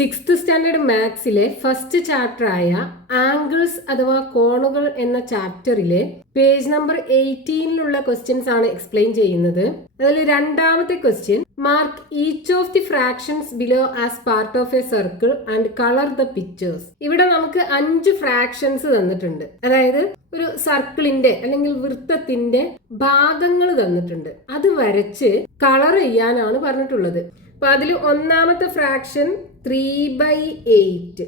Sixth standard മാത്സിലെ first chapter ആയ angles അഥവാ കോണുകൾ എന്ന ചാപ്റ്ററിലെ പേജ് നമ്പർ 18ലുള്ള ക്വസ്റ്റ്യൻസ് ആണ് എക്സ്പ്ലെയിൻ ചെയ്യുന്നത്. അതിൽ രണ്ടാമത്തെ question, mark each of the fractions below as part of A circle and colour the pictures. ഇവിടെ നമുക്ക് 5 ഫ്രാക്ഷൻസ് തന്നിട്ടുണ്ട്. അതായത് ഒരു സർക്കിളിന്റെ അല്ലെങ്കിൽ വൃത്തത്തിന്റെ ഭാഗങ്ങൾ തന്നിട്ടുണ്ട്. അത് വരച്ച് കളർ ചെയ്യാനാണ് പറഞ്ഞിട്ടുള്ളത്. അപ്പൊ അതിൽ ഒന്നാമത്തെ ഫ്രാക്ഷൻ 3/8.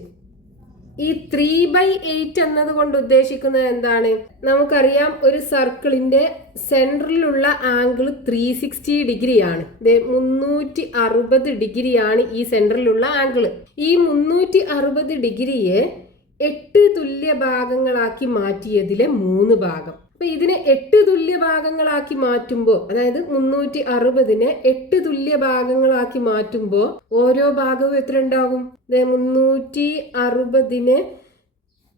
ഈ 3/8 എന്നത് കൊണ്ട് ഉദ്ദേശിക്കുന്നത് എന്താണ്? നമുക്കറിയാം, ഒരു സർക്കിളിന്റെ സെൻട്രലിലുള്ള ആംഗിൾ 360 ഡിഗ്രിയാണ്. 360 ഡിഗ്രിയാണ് ഈ സെൻട്രലിലുള്ള ആംഗിൾ. ഈ 360 ഡിഗ്രിയെ 8 തുല്യ ഭാഗങ്ങളാക്കി മാറ്റിയതിലെ 3 ഭാഗം. അപ്പൊ ഇതിനെ 8 തുല്യ ഭാഗങ്ങളാക്കി മാറ്റുമ്പോൾ, അതായത് 360നെ 8 തുല്യ ഭാഗങ്ങളാക്കി മാറ്റുമ്പോൾ ഓരോ ഭാഗവും എത്ര ഉണ്ടാകും? 360നെ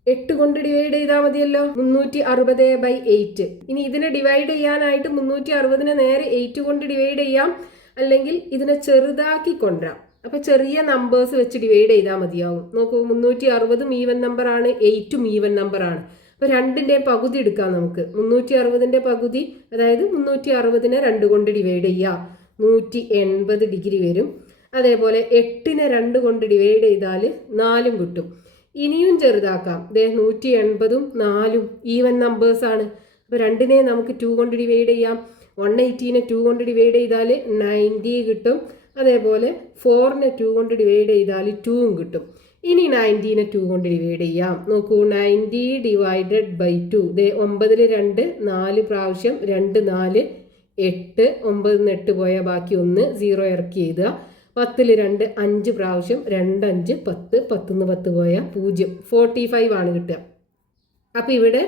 8 കൊണ്ട് ഡിവൈഡ് ചെയ്താൽ മതിയല്ലോ. 360/8. ഇനി ഇതിനെ ഡിവൈഡ് ചെയ്യാനായിട്ട് 360നെ നേരെ 8 കൊണ്ട് ഡിവൈഡ് ചെയ്യാം, അല്ലെങ്കിൽ ഇതിനെ ചെറുതാക്കി കൊണ്ടുവരാം. അപ്പൊ ചെറിയ നമ്പേഴ്സ് വെച്ച് ഡിവൈഡ് ചെയ്താൽ മതിയാവും. നോക്കൂ, 360 ഈവൻ നമ്പർ ആണ്, 8ഉം ഈവൻ നമ്പർ ആണ്. അപ്പൊ 2ന്റെ പകുതി എടുക്കാം നമുക്ക്. 360ന്റെ പകുതി, അതായത് 360നെ 2 കൊണ്ട് ഡിവൈഡ് ചെയ്യാം, 180 ഡിഗ്രി വരും. അതേപോലെ 8നെ 2 കൊണ്ട് ഡിവൈഡ് ചെയ്താൽ 4ഉം കിട്ടും. ഇനിയും ചെറുതാക്കാം. 180ഉം 4ഉം ഈവൻ നമ്പേഴ്സ് ആണ്. അപ്പൊ 2നെ നമുക്ക് 2 കൊണ്ട് ഡിവൈഡ് ചെയ്യാം. 180നെ 2 കൊണ്ട് ഡിവൈഡ് ചെയ്താൽ 90 കിട്ടും. അതേപോലെ 4നെ 2 കൊണ്ട് ഡിവൈഡ് ചെയ്താൽ 2ഉം കിട്ടും. ഇനി 90നെ 2 കൊണ്ട് ഡിവൈഡ് ചെയ്യാം. നോക്കൂ, 90 ഡിവൈഡഡ് ബൈ 2. 9ൽ 2 4 പ്രാവശ്യം, 2 4 8. 9ന്ന് 8 പോയാൽ ബാക്കി 1, 0 ഇറക്കി എഴുതുക. 10ൽ 2 5 പ്രാവശ്യം, 2 5 10. 10ന്ന് 10 പോയാൽ 0. 45 ആണ് കിട്ടുക. അപ്പൊ ഇവിടെ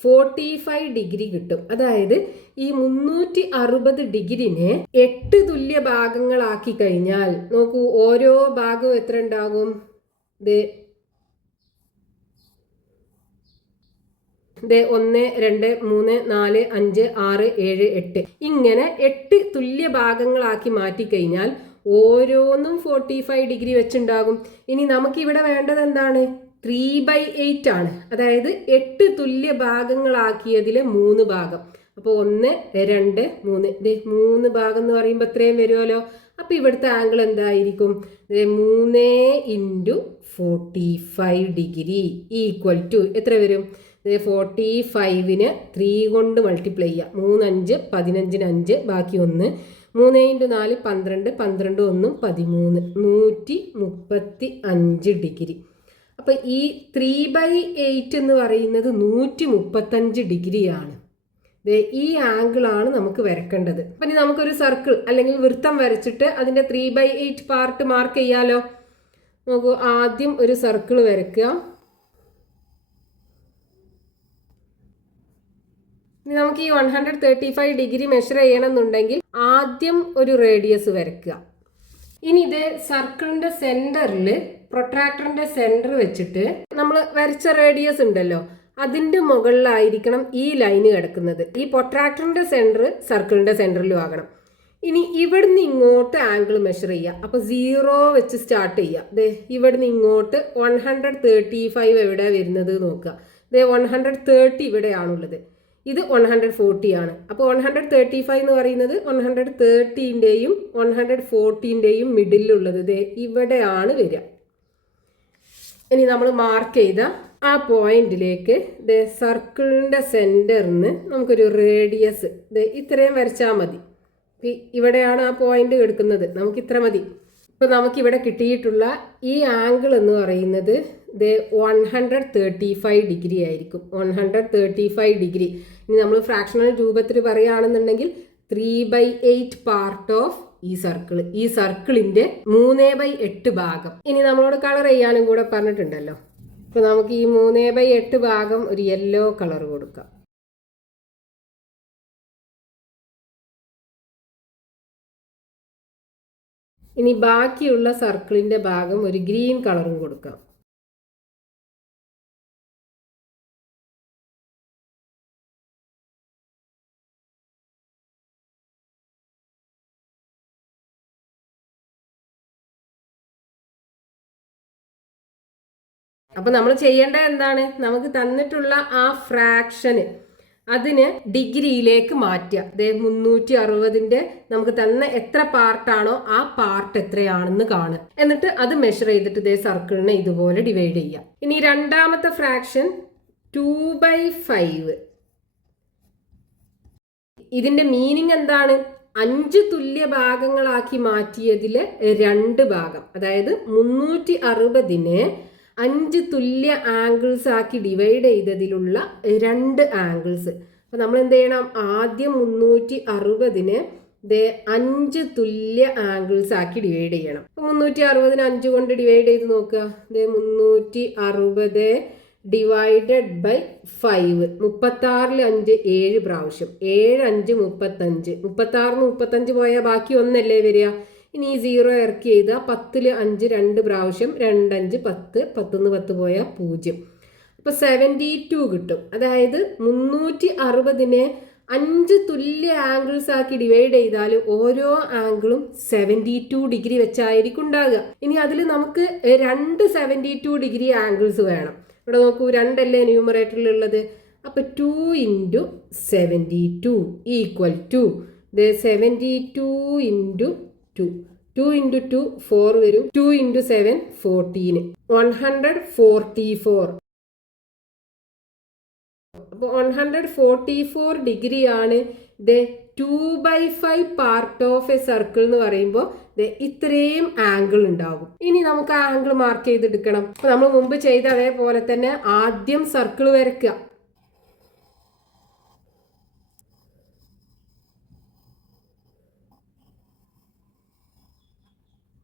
45 ഡിഗ്രി കിട്ടും. അതായത് ഈ 360 ഡിഗ്രിനെ 8 തുല്യ ഭാഗങ്ങളാക്കി കഴിഞ്ഞാൽ നോക്കൂ, ഓരോ ഭാഗവും എത്ര ഉണ്ടാകും? 1 2 3 4 5 6 7 8. ഇങ്ങനെ 8 തുല്യ ഭാഗങ്ങളാക്കി മാറ്റിക്കഴിഞ്ഞാൽ ഓരോന്നും 45 ഡിഗ്രി വെച്ചുണ്ടാകും. ഇനി നമുക്കിവിടെ വേണ്ടത് എന്താണ്? 3/8 ആണ്. അതായത് 8 തുല്യ ഭാഗങ്ങളാക്കിയതിലെ 3 ഭാഗം. അപ്പോൾ 1 2 3. 3 ഭാഗം എന്ന് പറയുമ്പോൾ ഇത്രയും വരുമല്ലോ. അപ്പൊ ഇവിടുത്തെ ആംഗിൾ എന്തായിരിക്കും? 3 × 45 ഡിഗ്രി ഈക്വൽ ടു എത്ര വരും? 45നെ 3 കൊണ്ട് മൾട്ടിപ്ലൈ ചെയ്യാം. 3 5 15ന് 5 ബാക്കി 1. 3 × 4 12. 12 1 13. 135 ഡിഗ്രി. അപ്പൊ ഈ 3/8 എന്ന് പറയുന്നത് 135 ഡിഗ്രിയാണ്. ഈ ആംഗിൾ ആണ് നമുക്ക് വരക്കേണ്ടത്. അപ്പൊ ഇനി നമുക്കൊരു സർക്കിൾ അല്ലെങ്കിൽ വൃത്തം വരച്ചിട്ട് അതിന്റെ 3/8 പാർട്ട് മാർക്ക് ചെയ്യാലോ. നോക്കൂ, ആദ്യം ഒരു സർക്കിൾ വരയ്ക്കുക. ഇനി നമുക്ക് ഈ 135 ഡിഗ്രി മെഷർ ചെയ്യണമെന്നുണ്ടെങ്കിൽ ആദ്യം ഒരു റേഡിയസ് വരയ്ക്കുക. ഇനി ഇത് സർക്കിളിന്റെ സെന്ററിൽ പ്രൊട്രാക്ടറിന്റെ സെന്റർ വെച്ചിട്ട് നമ്മൾ വരച്ച റേഡിയസ് ഉണ്ടല്ലോ, അതിന്റെ മുകളിലായിരിക്കണം ഈ ലൈന് കിടക്കുന്നത്. ഈ പ്രൊട്രാക്ടറിന്റെ സെന്റർ സർക്കിളിന്റെ സെന്ററിലും ആകണം. ഇനി ഇവിടുന്ന് ഇങ്ങോട്ട് ആംഗിൾ മെഷർ ചെയ്യുക. അപ്പൊ 0 വെച്ച് സ്റ്റാർട്ട് ചെയ്യുക. ഇവിടുന്ന് ഇങ്ങോട്ട് 135 എവിടെ വരുന്നത് നോക്കുക. 130 ഇവിടെയാണുള്ളത്. ഇത് 140 ആണ്. അപ്പോൾ 135 എന്ന് പറയുന്നത് 130ന്റെയും 140ന്റെയും മിഡിലുള്ളത് ഇവിടെയാണ് വരിക. ഇനി നമ്മൾ മാർക്ക് ചെയ്ത ആ പോയിന്റിലേക്ക് സർക്കിളിന്റെ സെന്ററിന് നമുക്കൊരു റേഡിയസ് ഇത്രയും വരച്ചാൽ മതി. ഇവിടെയാണ് ആ പോയിന്റ് എടുക്കുന്നത്. നമുക്ക് ഇത്ര മതി. ഇപ്പൊ നമുക്കിവിടെ കിട്ടിയിട്ടുള്ള ഈ ആംഗിൾ എന്ന് പറയുന്നത് 135 ഡിഗ്രി ആയിരിക്കും. 135 ഡിഗ്രി. ഇനി നമ്മൾ ഫ്രാക്ഷണൽ രൂപത്തിൽ പറയുകയാണെന്നുണ്ടെങ്കിൽ 3/8 പാർട്ട് ഓഫ് ഈ സർക്കിൾ. ഈ സർക്കിളിന്റെ 3/8 ഭാഗം. ഇനി നമ്മളോട് കളർ ചെയ്യാനും കൂടെ പറഞ്ഞിട്ടുണ്ടല്ലോ. അപ്പൊ നമുക്ക് ഈ 3/8 ഭാഗം ഒരു യെല്ലോ കളർ കൊടുക്കാം. ഇനി ബാക്കിയുള്ള സർക്കിളിന്റെ ഭാഗം ഒരു ഗ്രീൻ കളറും കൊടുക്കാം. അപ്പോൾ നമ്മൾ ചെയ്യേണ്ടത് എന്താണ്? നമുക്ക് തന്നിട്ടുള്ള ആ ഫ്രാക്ഷന് അതിന് ഡിഗ്രിയിലേക്ക് മാറ്റുക. അതെ 360ന്റെ നമുക്ക് തന്ന എത്ര പാർട്ടാണോ ആ പാർട്ട് എത്രയാണെന്ന് കാണുക. എന്നിട്ട് അത് മെഷർ ചെയ്തിട്ട് ഇതേ സർക്കിളിനെ ഇതുപോലെ ഡിവൈഡ് ചെയ്യുക. ഇനി രണ്ടാമത്തെ ഫ്രാക്ഷൻ 2/5. ഇതിന്റെ മീനിങ് എന്താണ്? 5 തുല്യ ഭാഗങ്ങളാക്കി മാറ്റിയതില് 2 ഭാഗം, അതായത് 360നെ 5 തുല്യ ആംഗിൾസ് ആക്കി ഡിവൈഡ് ചെയ്തതിലുള്ള 2 ആംഗിൾസ്. അപ്പൊ നമ്മൾ എന്ത് ചെയ്യണം? ആദ്യം 360നെ 5 തുല്യ ആംഗിൾസ് ആക്കി ഡിവൈഡ് ചെയ്യണം. അപ്പൊ 360നെ 5 കൊണ്ട് ഡിവൈഡ് ചെയ്ത് നോക്കുക. 360 ഡിവൈഡഡ് ബൈ 5. 36ൽ 5 7 പ്രാവശ്യം. 7 5 35. 36 35 പോയാൽ ബാക്കി ഒന്നല്ലേ വരിക. ഇനി ഈ 0 ഇറക്കി ചെയ്താൽ 10ൽ 5 2 പ്രാവശ്യം. 2 5 10. 10 10 പോയാൽ 0. അപ്പൊ 72 കിട്ടും. അതായത് 360നെ 5 തുല്യ ആംഗിൾസ് ആക്കി ഡിവൈഡ് ചെയ്താൽ ഓരോ ആംഗിളും 72 ഡിഗ്രി വെച്ചായിരിക്കും ഉണ്ടാകുക. ഇനി അതിൽ നമുക്ക് 2 72 ഡിഗ്രി ആംഗിൾസ് വേണം. ഇവിടെ നോക്കൂ, 2 അല്ലേ ന്യൂമറേറ്ററിലുള്ളത്. അപ്പൊ 2 × 72 ഈക്വൽ ടു 72 × 2. 2 × 2 4 വരും. 2 × 7 14. 144. അപ്പൊ 144 ഡിഗ്രി ആണ് 2/5 പാർട്ട് ഓഫ് എ സർക്കിൾ എന്ന് പറയുമ്പോൾ ഇത്രയും ആംഗിൾ ഉണ്ടാകും. ഇനി നമുക്ക് ആ ആംഗിൾ മാർക്ക് ചെയ്തെടുക്കണം. അപ്പൊ നമ്മൾ മുമ്പ് ചെയ്ത അതേപോലെ തന്നെ ആദ്യം സർക്കിൾ വരയ്ക്കുക.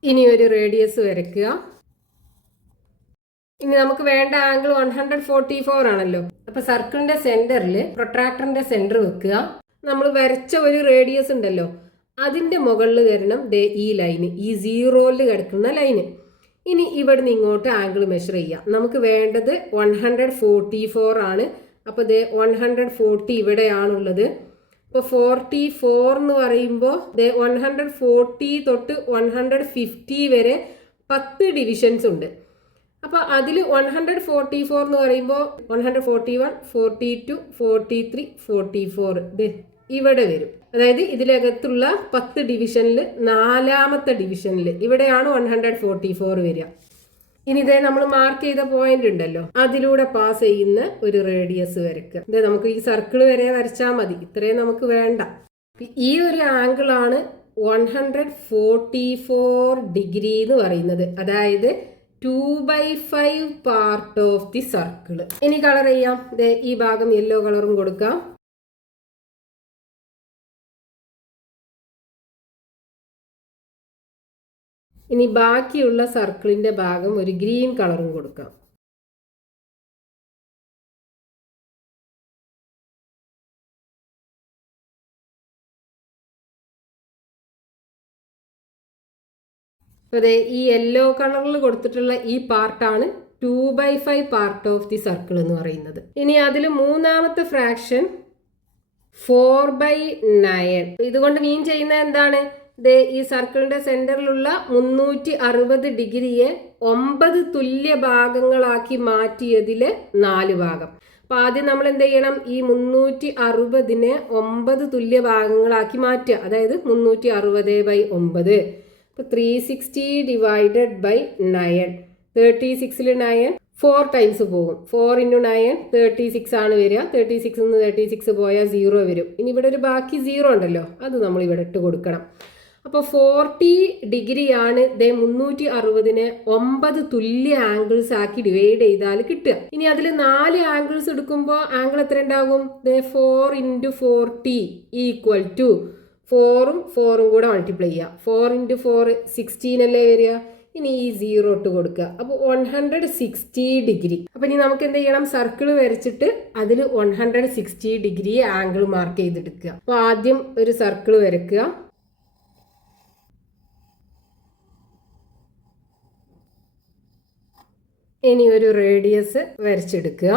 ഇനി ഒരു റേഡിയസ് വരയ്ക്കുക. ഇനി നമുക്ക് വേണ്ട ആംഗിൾ 144 ആണല്ലോ. അപ്പൊ സർക്കിളിന്റെ സെന്ററിൽ പ്രൊട്രാക്ടറിന്റെ സെന്റർ വെക്കുക. നമ്മൾ വരച്ച ഒരു റേഡിയസ് ഉണ്ടല്ലോ, അതിന്റെ മുകളിൽ വരണം ഈ ലൈന്, ഈ 0യിൽ കിടക്കുന്ന ലൈന്. ഇനി ഇവിടെ നിന്ന് ഇങ്ങോട്ട് ആംഗിൾ മെഷർ ചെയ്യാം. നമുക്ക് വേണ്ടത് 144 ആണ്. അപ്പൊ 140 ഇവിടെയാണുള്ളത്. അപ്പോൾ 44 എന്ന് പറയുമ്പോൾ 140 തൊട്ട് 150 വരെ 10 ഡിവിഷൻസ് ഉണ്ട്. അപ്പോൾ അതിൽ 144 എന്ന് പറയുമ്പോൾ 141 42 43 44 ഇവിടെ വരും. അതായത് ഇതിനകത്തുള്ള 10 ഡിവിഷനിൽ 4ാമത്തെ ഡിവിഷനിൽ ഇവിടെയാണ് 144 വരിക. ഇനി നമ്മൾ മാർക്ക് ചെയ്ത പോയിന്റ് ഉണ്ടല്ലോ, അതിലൂടെ പാസ് ചെയ്യുന്ന ഒരു റേഡിയസ് വരയ്ക്കുക. നമുക്ക് ഈ സർക്കിൾ വരെ വരച്ചാൽ മതി, ഇത്രയും നമുക്ക് വേണ്ട. ഈ ഒരു ആംഗിൾ ആണ് 144 ഡിഗ്രി എന്ന് പറയുന്നത്. അതായത് 2/5 പാർട്ട് ഓഫ് ദി സർക്കിൾ. ഇനി കളർ ചെയ്യാം. ഈ ഭാഗം യെല്ലോ കളറും കൊടുക്കാം. ഇനി ബാക്കിയുള്ള സർക്കിളിന്റെ ഭാഗം ഒരു ഗ്രീൻ കളറും കൊടുക്കാം. അതെ, ഈ യെല്ലോ കളറിൽ കൊടുത്തിട്ടുള്ള ഈ പാർട്ടാണ് 2/5 പാർട്ട് ഓഫ് ദി സർക്കിൾ എന്ന് പറയുന്നത്. ഇനി അതിൽ 3ാമത്തെ ഫ്രാക്ഷൻ 4/9. ഇതുകൊണ്ട് മീൻ ചെയ്യുന്നത് എന്താണ്? ഈ സർക്കിളിന്റെ സെന്ററിലുള്ള 360 ഡിഗ്രിയെ 9 തുല്യ ഭാഗങ്ങളാക്കി മാറ്റിയതില് 4 ഭാഗം. അപ്പൊ ആദ്യം നമ്മൾ എന്ത് ചെയ്യണം? ഈ 360നെ 9 തുല്യ ഭാഗങ്ങളാക്കി മാറ്റുക. അതായത് 360/9. അപ്പൊ 360 ഡിവൈഡഡ് ബൈ 9. 36ൽ 9 4 ടൈംസ് പോകും. 4 × 9 36 ആണ് വരിക. 36 നിന്ന് 36 പോയാൽ 0 വരും. ഇനി ഇവിടെ ഒരു ബാക്കി 0 ഉണ്ടല്ലോ, അത് നമ്മൾ ഇവിടെ ഇട്ട് കൊടുക്കണം. അപ്പോൾ 40 ഡിഗ്രിയാണ് 360നെ 9 തുല്യ ആംഗിൾസ് ആക്കി ഡിവൈഡ് ചെയ്താൽ കിട്ടുക. ഇനി അതിൽ 4 ആംഗിൾസ് എടുക്കുമ്പോൾ ആംഗിൾ എത്ര ഉണ്ടാകും? 4 × 40 ഈക്വൽ ടു 4ഉം 4ഉം കൂടെ മൾട്ടിപ്ലൈ ചെയ്യുക. 4 × 4 16 അല്ലേ വരിക. ഇനി ഈ 0 ഇട്ട് കൊടുക്കുക. അപ്പോൾ 160 ഡിഗ്രി. അപ്പം ഇനി നമുക്ക് എന്ത് ചെയ്യണം? സർക്കിൾ വരച്ചിട്ട് അതിൽ 160 ഡിഗ്രി ആംഗിൾ മാർക്ക് ചെയ്തെടുക്കുക. അപ്പോൾ ആദ്യം ഒരു സർക്കിൾ വരയ്ക്കുക. ഇനി ഒരു റേഡിയസ് വരച്ചെടുക്കുക.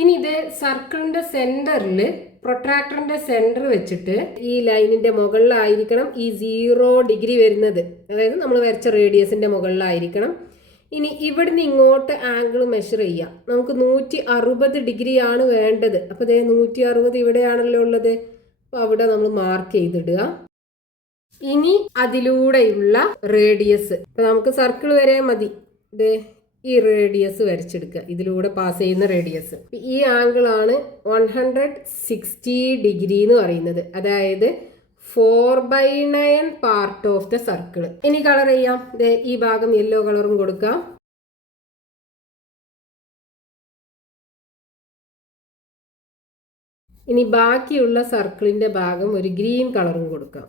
ഇനി ഇത് സർക്കിളിന്റെ സെന്ററിൽ പ്രൊട്രാക്ടറിന്റെ സെന്റർ വെച്ചിട്ട് ഈ ലൈനിന്റെ മുകളിലായിരിക്കണം ഈ 0 ഡിഗ്രി വരുന്നത്. അതായത് നമ്മൾ വരച്ച റേഡിയസിന്റെ മുകളിലായിരിക്കണം. ഇനി ഇവിടുന്ന് ഇങ്ങോട്ട് ആംഗിൾ മെഷർ ചെയ്യാം. നമുക്ക് 160 ഡിഗ്രിയാണ് വേണ്ടത്. അപ്പോൾ ഇതേ 160 ഇവിടെയാണല്ലോ ഉള്ളത്. അപ്പോൾ അവിടെ നമ്മൾ മാർക്ക് ചെയ്തിടുക. ഇനി അതിലൂടെയുള്ള റേഡിയസ്, ഇപ്പം നമുക്ക് സർക്കിൾ വരെ മതി. ഇതേ ഈ റേഡിയസ് വരച്ചെടുക്കുക, ഇതിലൂടെ പാസ് ചെയ്യുന്ന റേഡിയസ്. ഈ ആംഗിളാണ് 160 ഡിഗ്രി എന്ന് പറയുന്നത്, അതായത് 4/9 പാർട്ട് ഓഫ് ദ സർക്കിൾ. ഇനി കളർ ചെയ്യാം. ഈ ഭാഗം യെല്ലോ കളറും കൊടുക്കാം. ഇനി ബാക്കിയുള്ള സർക്കിളിന്റെ ഭാഗം ഒരു ഗ്രീൻ കളറും കൊടുക്കാം.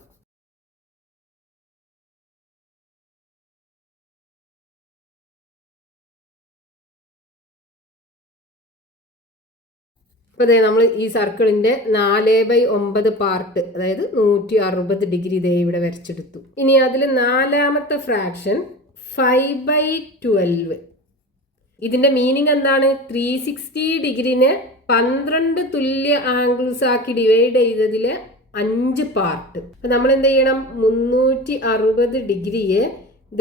അപ്പോൾ നമ്മൾ ഈ സർക്കിളിൻ്റെ 4/9 പാർട്ട്, അതായത് 160 ഡിഗ്രി ഇതേ ഇവിടെ വരച്ചെടുത്തു. ഇനി അതിൽ 4ാമത്തെ ഫ്രാക്ഷൻ 5/12. ഇതിൻ്റെ മീനിങ് എന്താണ്? 360 ഡിഗ്രിനെ 12 തുല്യ ആംഗിൾസ് ആക്കി ഡിവൈഡ് ചെയ്തതിൽ 5 പാർട്ട്. അപ്പം നമ്മൾ എന്ത് ചെയ്യണം? 360 ഡിഗ്രിയെ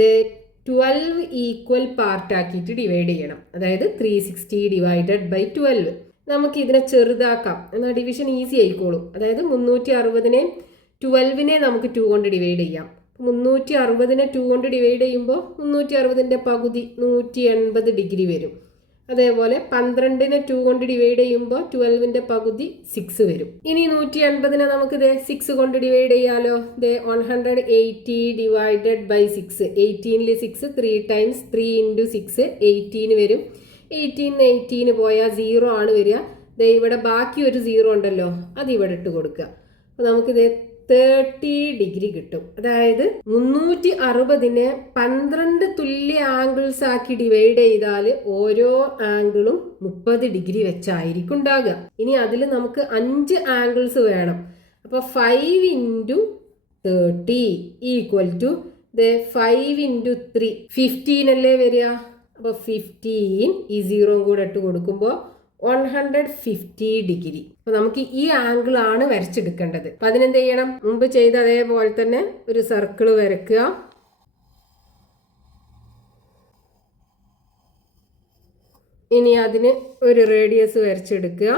12 ഈക്വൽ പാർട്ടാക്കിയിട്ട് ഡിവൈഡ് ചെയ്യണം. അതായത് 360 ഡിവൈഡഡ് ബൈ 12. നമുക്ക് ഇതിനെ ചെറുതാക്കാം, എന്നാൽ ഡിവിഷൻ ഈസി ആയിക്കോളും. അതായത് 360നെ 12നെ നമുക്ക് 2 കൊണ്ട് ഡിവൈഡ് ചെയ്യാം. 360നെ 2 കൊണ്ട് ഡിവൈഡ് ചെയ്യുമ്പോൾ 360ൻ്റെ പകുതി 180 ഡിഗ്രി വരും. അതേപോലെ 12നെ 2 കൊണ്ട് ഡിവൈഡ് ചെയ്യുമ്പോൾ 12ൻ്റെ പകുതി 6 വരും. ഇനി 180നെ നമുക്ക് 6 കൊണ്ട് ഡിവൈഡ് ചെയ്യാലോ. 180 ഡിവൈഡഡ് ബൈ 6. 18ൽ 6 3 ടൈംസ് 3 ഇൻറ്റു 6 18 വരും. 18 പോയാൽ 0 ആണ് വരിക. ഇവിടെ ബാക്കി ഒരു 0 ഉണ്ടല്ലോ, അത് ഇവിടെ ഇട്ട് കൊടുക്കുക. അപ്പോൾ നമുക്കിത് 30 ഡിഗ്രി കിട്ടും. അതായത് 360നെ 12 തുല്യ ആംഗിൾസ് ആക്കി ഡിവൈഡ് ചെയ്താൽ ഓരോ ആംഗിളും 30 ഡിഗ്രി വെച്ചായിരിക്കും ഉണ്ടാകുക. ഇനി അതിൽ നമുക്ക് 5 ആംഗിൾസ് വേണം. അപ്പോൾ 5 ഇൻറ്റു 30 ഈക്വൽ ടു 5 ഇൻറ്റു 3 15 അല്ലേ വരിക. അപ്പോൾ 15 ഈ 0 കൂടെ ഇട്ട് കൊടുക്കുമ്പോൾ 150 ഡിഗ്രി. അപ്പോൾ നമുക്ക് ഈ ആംഗിൾ ആണ് വരച്ചെടുക്കേണ്ടത്. അപ്പം അതിനെന്ത് ചെയ്യണം? മുമ്പ് ചെയ്ത അതേപോലെ തന്നെ ഒരു സർക്കിൾ വരയ്ക്കുക. ഇനി അതിന് ഒരു റേഡിയസ് വരച്ചെടുക്കുക.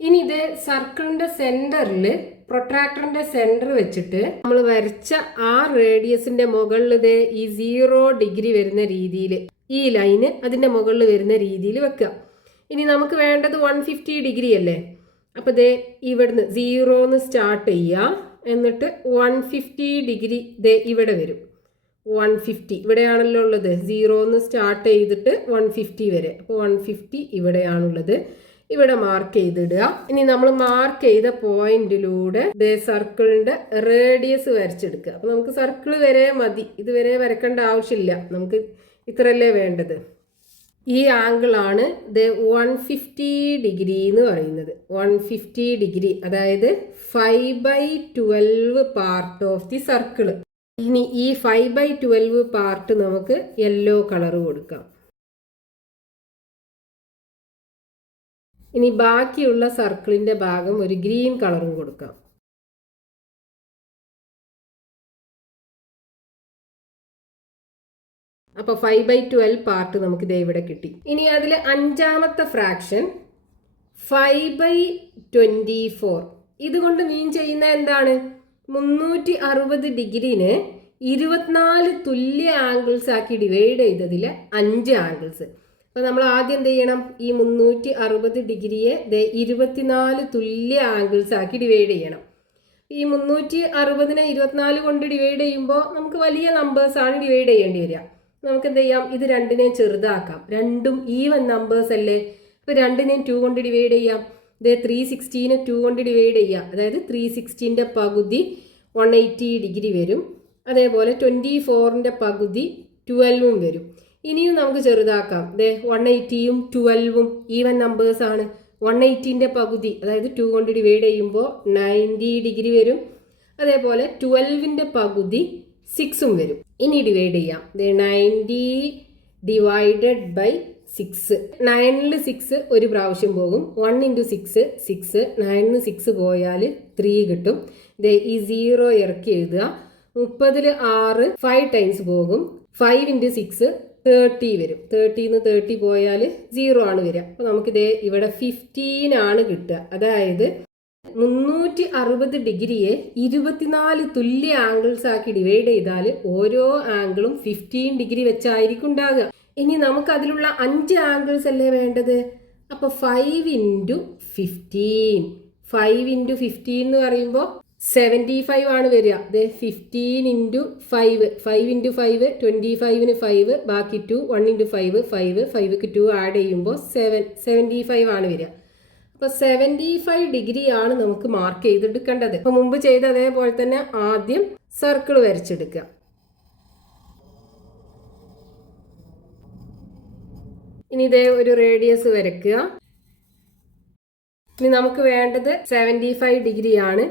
ഇനി ഇത് സർക്കിളിൻ്റെ സെൻറ്ററിൽ പ്രൊട്രാക്ടറിൻ്റെ സെൻറ്റർ വെച്ചിട്ട് നമ്മൾ വരച്ച ആ റേഡിയസിൻ്റെ മുകളിൽ ഈ 0 ഡിഗ്രി വരുന്ന രീതിയിൽ ഈ ലൈന് അതിൻ്റെ മുകളിൽ വരുന്ന രീതിയിൽ വെക്കുക. ഇനി നമുക്ക് വേണ്ടത് 150 ഡിഗ്രി അല്ലേ. അപ്പോൾ ഇവിടുന്ന് 0 സ്റ്റാർട്ട് ചെയ്യുക. എന്നിട്ട് 150 ഡിഗ്രി ഇവിടെ വരും. 150 ഇവിടെയാണല്ലോ ഉള്ളത്. 0 സ്റ്റാർട്ട് ചെയ്തിട്ട് 150 വരെ. അപ്പോൾ 150 ഇവിടെയാണുള്ളത്. ഇവിടെ മാർക്ക് ചെയ്തിടുക. ഇനി നമ്മൾ മാർക്ക് ചെയ്ത പോയിന്റിലൂടെ സർക്കിളിന്റെ റേഡിയസ് വരച്ചെടുക്കുക. അപ്പോൾ നമുക്ക് സർക്കിൾ വരെ മതി, ഇതുവരെ വരക്കേണ്ട ആവശ്യമില്ല. നമുക്ക് ഇത്രയല്ലേ വേണ്ടത്. ഈ ആംഗിളാണ് 150 ഡിഗ്രി എന്ന് പറയുന്നത്. 150 ഡിഗ്രി, അതായത് 5/12 പാർട്ട് ഓഫ് ദി സർക്കിൾ. ഇനി ഈ 5/12 പാർട്ട് നമുക്ക് യെല്ലോ കളർ കൊടുക്കാം. ഇനി ബാക്കിയുള്ള സർക്കിളിൻ്റെ ഭാഗം ഒരു ഗ്രീൻ കളറും കൊടുക്കാം. അപ്പോൾ 5/12 പാർട്ട് നമുക്ക് ഇവിടെ കിട്ടി. ഇനി അതിൽ 5ാമത്തെ ഫ്രാക്ഷൻ 5/24. ഇതുകൊണ്ട് മീൻ ചെയ്യുന്ന എന്താണ്? 360 ഡിഗ്രിനെ 24 തുല്യ ആംഗിൾസ് ആക്കി ഡിവൈഡ് ചെയ്തതിൽ 5 ആംഗിൾസ്. അപ്പോൾ നമ്മൾ ആദ്യം എന്ത് ചെയ്യണം? ഈ 360 ഡിഗ്രിയെ 24 തുല്യ ആംഗിൾസ് ആക്കി ഡിവൈഡ് ചെയ്യണം. ഈ 360നെ 24 കൊണ്ട് ഡിവൈഡ് ചെയ്യുമ്പോൾ നമുക്ക് വലിയ നമ്പേഴ്സാണ് ഡിവൈഡ് ചെയ്യേണ്ടി വരിക. നമുക്ക് എന്ത് ചെയ്യാം? ഇത് രണ്ടിനെ ചെറുതാക്കാം. രണ്ടും ഈവൻ നമ്പേഴ്സ് അല്ലേ. അപ്പോൾ രണ്ടിനെയും 2 കൊണ്ട് ഡിവൈഡ് ചെയ്യാം. 360നെ 2 കൊണ്ട് ഡിവൈഡ് ചെയ്യുക. അതായത് 360ൻ്റെ പകുതി 180 ഡിഗ്രി വരും. അതേപോലെ 24ൻ്റെ പകുതി 12ഉം വരും. ഇനിയും നമുക്ക് ചെറുതാക്കാം. 180യും 12ഉം ഈവൻ നമ്പേഴ്സാണ്. 180ൻ്റെ പകുതി, അതായത് 2 കൊണ്ട് ഡിവൈഡ് ചെയ്യുമ്പോൾ 90 ഡിഗ്രി വരും. അതേപോലെ 12ൻ്റെ പകുതി 6ഉം വരും. ഇനി ഡിവൈഡ് ചെയ്യാം. 90 ഡിവൈഡഡ് ബൈ 6. 9ൽ 6 ഒരു പ്രാവശ്യം പോകും. 1 ഇൻറ്റു 6 6. 9ന് 6 പോയാൽ 3 കിട്ടും. ഈ 0 ഇറക്കി എഴുതുക. 30ൽ 6 5 ടൈംസ് പോകും. 5 ഇൻറ്റു 6 30 വരും. 30 30 പോയാൽ 0 ആണ് വരിക. അപ്പോൾ നമുക്കിതേ ഇവിടെ 15 ആണ് കിട്ടുക. അതായത് 360 ഡിഗ്രിയെ 24 തുല്യ ആംഗിൾസ് ആക്കി ഡിവൈഡ് ചെയ്താൽ ഓരോ ആംഗിളും 15 ഡിഗ്രി വെച്ചായിരിക്കും ഉണ്ടാകുക. ഇനി നമുക്ക് അതിലുള്ള 5 ആംഗിൾസ് അല്ലേ വേണ്ടത്. അപ്പോൾ 5 × 15 5 × 15 എന്ന് പറയുമ്പോൾ 75 ആണ് വരിക. അതെ 15 × 5 5 × 5 25ന് 5 ബാക്കി 2 1 × 5 5 5ക്ക് 2 ആഡ് ചെയ്യുമ്പോൾ 75 ആണ് വരിക. അപ്പോൾ 75 ഡിഗ്രി ആണ് നമുക്ക് മാർക്ക് ചെയ്തെടുക്കേണ്ടത്. അപ്പോൾ മുമ്പ് ചെയ്ത അതേപോലെ തന്നെ ആദ്യം സർക്കിൾ വരച്ചെടുക്കുക. ഇനി ഇതേ ഒരു റേഡിയസ് വരയ്ക്കുക. ഇനി നമുക്ക് വേണ്ടത് 75 ഡിഗ്രി ആണ്.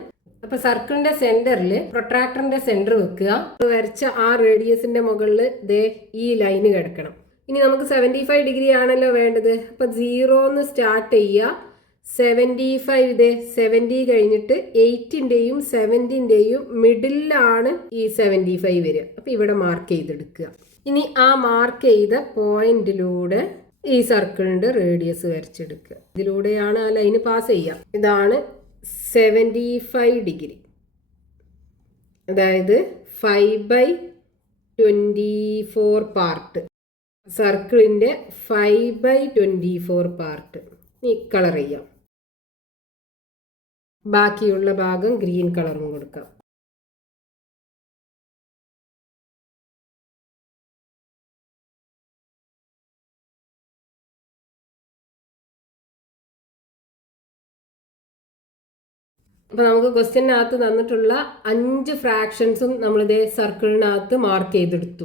അപ്പൊ സർക്കിളിന്റെ സെന്ററിൽ പ്രൊട്രാക്ടറിന്റെ സെന്റർ വെക്കുക. വരച്ച ആ റേഡിയസിന്റെ മുകളിൽ ദേ ഈ ലൈന് കിടക്കണം. ഇനി നമുക്ക് 75 ഡിഗ്രി ആണല്ലോ വേണ്ടത്. അപ്പൊ 0 സ്റ്റാർട്ട് ചെയ്യുക. 75 ദേ 70 കഴിഞ്ഞിട്ട് 8ന്റെയും 7ന്റെയും മിഡിലാണ് ഈ 75 വരിക. അപ്പൊ ഇവിടെ മാർക്ക് ചെയ്തെടുക്കുക. ഇനി ആ മാർക്ക് ചെയ്ത പോയിന്റിലൂടെ ഈ സർക്കിളിന്റെ റേഡിയസ് വരച്ചെടുക്കുക. ഇതിലൂടെയാണ് ആ ലൈന് പാസ് ചെയ്യുക. ഇതാണ് 75 ഡിഗ്രി. അതായത് 5/24 പാർട്ട്. സർക്കിളിന്റെ 5/24 പാർട്ട്. ഈ കളർ ചെയ്യാം. ബാക്കിയുള്ള ഭാഗം ഗ്രീൻ കളറും കൊടുക്കാം. അപ്പോൾ നമുക്ക് ക്വസ്റ്റ്യനകത്ത് തന്നിട്ടുള്ള 5 ഫ്രാക്ഷൻസും നമ്മളിതേ സർക്കിളിനകത്ത് മാർക്ക് ചെയ്തെടുത്തു.